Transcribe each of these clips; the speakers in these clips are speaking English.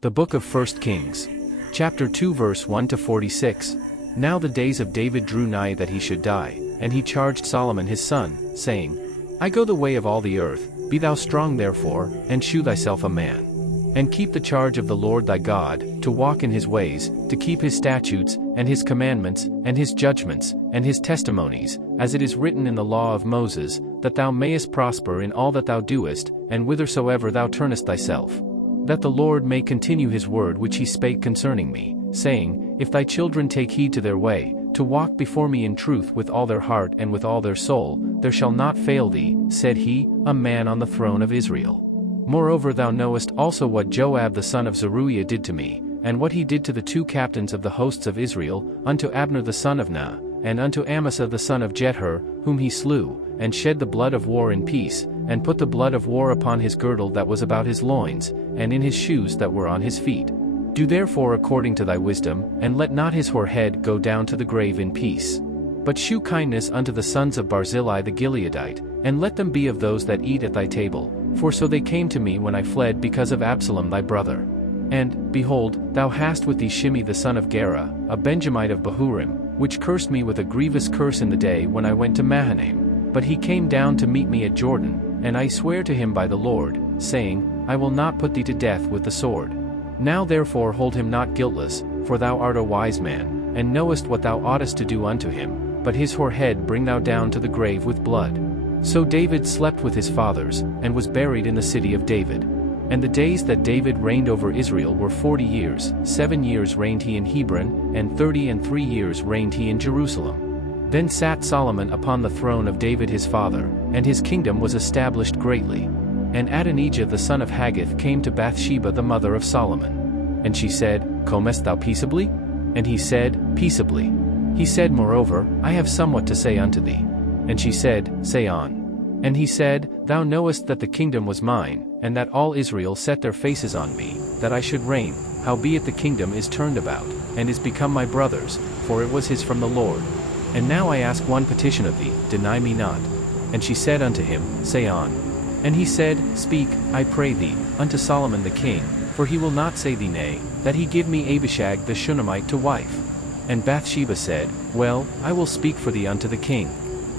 The Book of 1 Kings. Chapter 2 verse 1 to 46. Now the days of David drew nigh that he should die, and he charged Solomon his son, saying, I go the way of all the earth, be thou strong therefore, and shew thyself a man. And keep the charge of the Lord thy God, to walk in his ways, to keep his statutes, and his commandments, and his judgments, and his testimonies, as it is written in the law of Moses, that thou mayest prosper in all that thou doest, and whithersoever thou turnest thyself. That the Lord may continue his word which he spake concerning me, saying, If thy children take heed to their way, to walk before me in truth with all their heart and with all their soul, there shall not fail thee, said he, a man on the throne of Israel. Moreover thou knowest also what Joab the son of Zeruiah did to me, and what he did to the two captains of the hosts of Israel, unto Abner the son of Ner, and unto Amasa the son of Jether, whom he slew, and shed the blood of war in peace, and put the blood of war upon his girdle that was about his loins, and in his shoes that were on his feet. Do therefore according to thy wisdom, and let not his hoar head go down to the grave in peace. But shew kindness unto the sons of Barzillai the Gileadite, and let them be of those that eat at thy table, for so they came to me when I fled because of Absalom thy brother. And, behold, thou hast with thee Shimei the son of Gera, a Benjamite of Bahurim, which cursed me with a grievous curse in the day when I went to Mahanaim. But he came down to meet me at Jordan, and I swear to him by the Lord, saying, I will not put thee to death with the sword. Now therefore hold him not guiltless, for thou art a wise man, and knowest what thou oughtest to do unto him, but his hoar head bring thou down to the grave with blood. So David slept with his fathers, and was buried in the city of David. And the days that David reigned over Israel were 40 years, 7 years reigned he in Hebron, and 33 years reigned he in Jerusalem. Then sat Solomon upon the throne of David his father, and his kingdom was established greatly. And Adonijah the son of Haggith came to Bathsheba the mother of Solomon. And she said, Comest thou peaceably? And he said, Peaceably. He said moreover, I have somewhat to say unto thee. And she said, Say on. And he said, Thou knowest that the kingdom was mine, and that all Israel set their faces on me, that I should reign, howbeit the kingdom is turned about, and is become my brother's, for it was his from the Lord. And now I ask one petition of thee, deny me not. And she said unto him, Say on. And he said, Speak, I pray thee, unto Solomon the king, for he will not say thee nay, that he give me Abishag the Shunammite to wife. And Bathsheba said, Well, I will speak for thee unto the king.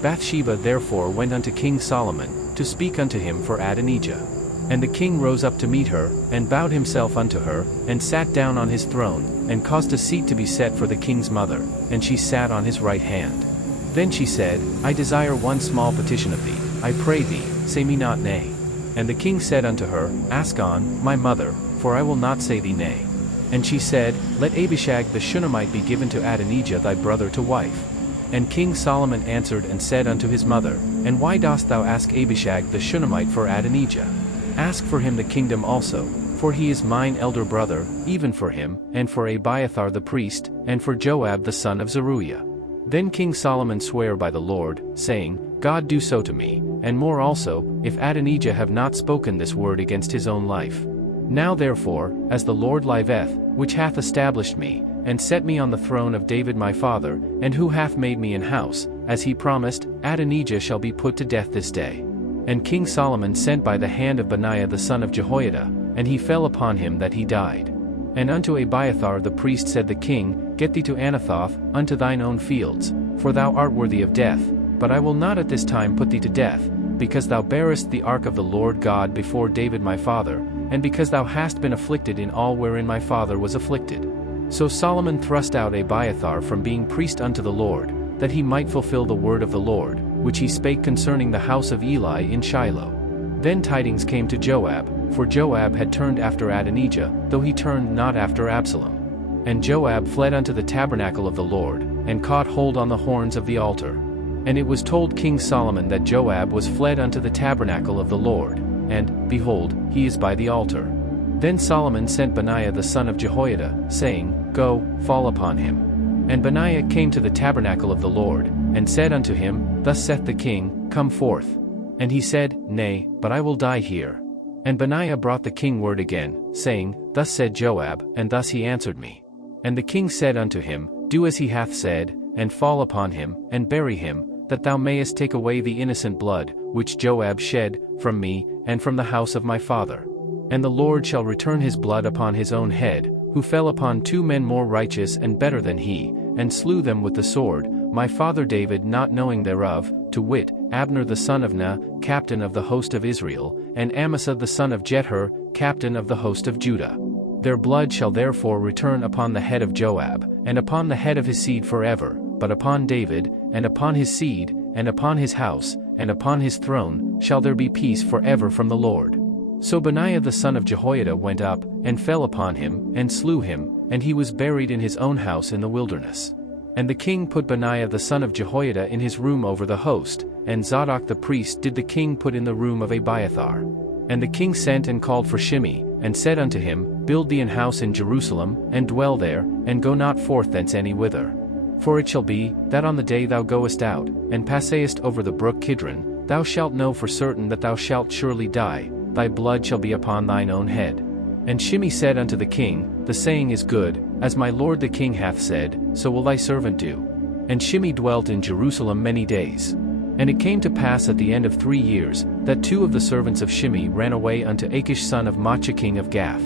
Bathsheba therefore went unto King Solomon, to speak unto him for Adonijah. And the king rose up to meet her, and bowed himself unto her, and sat down on his throne, and caused a seat to be set for the king's mother, and she sat on his right hand. Then she said, I desire one small petition of thee, I pray thee, say me not nay. And the king said unto her, Ask on, my mother, for I will not say thee nay. And she said, Let Abishag the Shunammite be given to Adonijah thy brother to wife. And King Solomon answered and said unto his mother, And why dost thou ask Abishag the Shunammite for Adonijah? Ask for him the kingdom also, for he is mine elder brother, even for him, and for Abiathar the priest, and for Joab the son of Zeruiah. Then King Solomon sware by the Lord, saying, God do so to me, and more also, if Adonijah have not spoken this word against his own life. Now therefore, as the Lord liveth, which hath established me, and set me on the throne of David my father, and who hath made me an house, as he promised, Adonijah shall be put to death this day. And King Solomon sent by the hand of Benaiah the son of Jehoiada, and he fell upon him that he died. And unto Abiathar the priest said the king, Get thee to Anathoth, unto thine own fields, for thou art worthy of death, but I will not at this time put thee to death, because thou bearest the ark of the Lord God before David my father, and because thou hast been afflicted in all wherein my father was afflicted. So Solomon thrust out Abiathar from being priest unto the Lord, that he might fulfill the word of the Lord, which he spake concerning the house of Eli in Shiloh. Then tidings came to Joab, for Joab had turned after Adonijah, though he turned not after Absalom. And Joab fled unto the tabernacle of the Lord, and caught hold on the horns of the altar. And it was told King Solomon that Joab was fled unto the tabernacle of the Lord, and, behold, he is by the altar. Then Solomon sent Benaiah the son of Jehoiada, saying, Go, fall upon him. And Benaiah came to the tabernacle of the Lord, and said unto him, Thus saith the king, Come forth. And he said, Nay, but I will die here. And Benaiah brought the king word again, saying, Thus said Joab, and thus he answered me. And the king said unto him, Do as he hath said, and fall upon him, and bury him, that thou mayest take away the innocent blood, which Joab shed, from me, and from the house of my father. And the Lord shall return his blood upon his own head, who fell upon 2 men more righteous and better than he, and slew them with the sword, my father David not knowing thereof, to wit, Abner the son of Ner, captain of the host of Israel, and Amasa the son of Jether, captain of the host of Judah. Their blood shall therefore return upon the head of Joab, and upon the head of his seed forever, but upon David, and upon his seed, and upon his house, and upon his throne, shall there be peace forever from the Lord. So Benaiah the son of Jehoiada went up, and fell upon him, and slew him, and he was buried in his own house in the wilderness. And the king put Benaiah the son of Jehoiada in his room over the host, and Zadok the priest did the king put in the room of Abiathar. And the king sent and called for Shimei, and said unto him, Build thee an house in Jerusalem, and dwell there, and go not forth thence any whither. For it shall be, that on the day thou goest out, and passest over the brook Kidron, thou shalt know for certain that thou shalt surely die, thy blood shall be upon thine own head. And Shimei said unto the king, The saying is good, as my lord the king hath said, so will thy servant do. And Shimei dwelt in Jerusalem many days. And it came to pass at the end of 3 years, that 2 of the servants of Shimei ran away unto Achish son of Maachah king of Gath.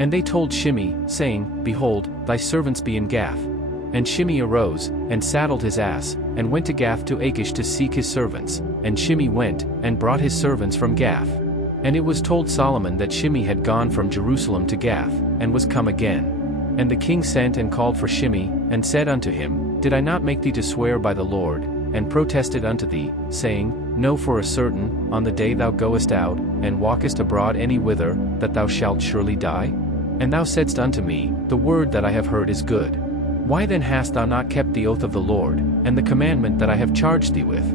And they told Shimei, saying, Behold, thy servants be in Gath. And Shimei arose, and saddled his ass, and went to Gath to Achish to seek his servants, and Shimei went, and brought his servants from Gath. And it was told Solomon that Shimei had gone from Jerusalem to Gath, and was come again. And the king sent and called for Shimei, and said unto him, Did I not make thee to swear by the Lord, and protested unto thee, saying, Know for a certain, on the day thou goest out, and walkest abroad any whither, that thou shalt surely die? And thou saidst unto me, The word that I have heard is good. Why then hast thou not kept the oath of the Lord, and the commandment that I have charged thee with?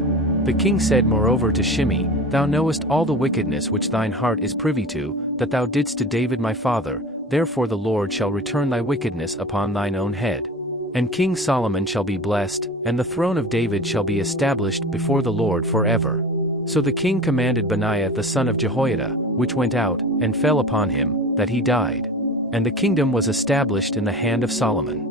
The king said moreover to Shimei, Thou knowest all the wickedness which thine heart is privy to, that thou didst to David my father, therefore the Lord shall return thy wickedness upon thine own head. And King Solomon shall be blessed, and the throne of David shall be established before the Lord forever. So the king commanded Benaiah the son of Jehoiada, which went out, and fell upon him, that he died. And the kingdom was established in the hand of Solomon.